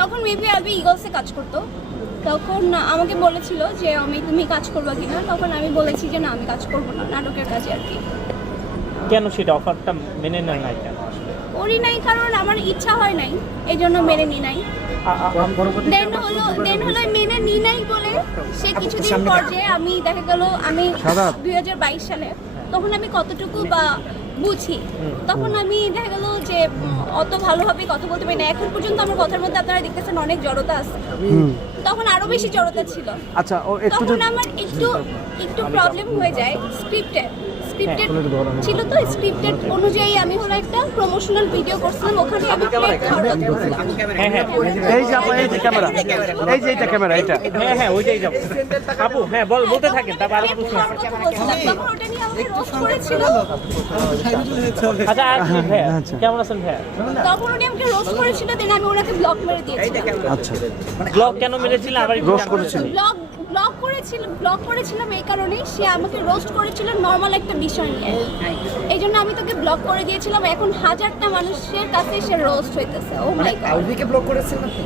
তখন মেবি আলবি ইগলসে কাজ করতো। তখন আমাকে বলেছিল যে তুমি কাজ করবা কিনা, তখন আমি বলেছি যে না আমি কাজ করবো না, নাটকের কাজে আর কি। কেন সেটা অফারটা মেনে নেন নাই কেন? করি নাই কারণ আমার ইচ্ছা হয় নাই, এই জন্য মেনে নি নাই। দেন হলো মেনে নি নাই বলে সে কিছুদিন পর যে আমি দেখা গেল আমি 2022 সালে তখন আমি কতটুকু বা বুঝি, তখন আমি দেখা গেল যে অত ভালোভাবে কথা বলতে পারি না। এখন পর্যন্ত আমার কথার মধ্যে আপনারা দেখতেছেন অনেক জড়তা আছে, তখন আরো বেশি জড়তা ছিল। আচ্ছা তখন আমার একটু প্রবলেম হয়ে যায় স্ক্রিপ্টেড ছিল, তো স্ক্রিপ্টেড অনুযায়ী আমি হলো একটা প্রমোশনাল ভিডিও করছিলাম, ওখানে আমি প্লেট খাওয়ার কথা বলছিলাম। এই যে আপা, এই যে ক্যামেরা, এই যে এটা ক্যামেরা, এটা হ্যাঁ ওইটাই যাবো আপু। হ্যাঁ বলতে থাকেন, তারপর আরো প্রশ্ন আছে। কথা বলছিলাম, তখন ওটা নিয়ে আমাকে রোস্ট করেছিল। আচ্ছা ভাইয়া কেমন আছেন ভাইয়া? তখন উনি আমাকে রোস্ট করেছিল, দেন আমি ওনাকে ব্লক মেরে দিয়েছিলাম। আচ্ছা ব্লগ কেন মেরেছিলেন আবার একটু রোস্ট জানতে করেছিল? চাই। ব্লক করেছিলাম এই কারণে সে আমাকে রোস্ট করেছিল নর্মাল একটা বিষয় নিয়ে, এই জন্য আমি তোকে ব্লক করে দিয়েছিলাম। এখন হাজারটা মানুষের কাছে সে রোস্ট হইতেছে। ও মাই গড, আলভিকে ব্লক করেছেন আপনি?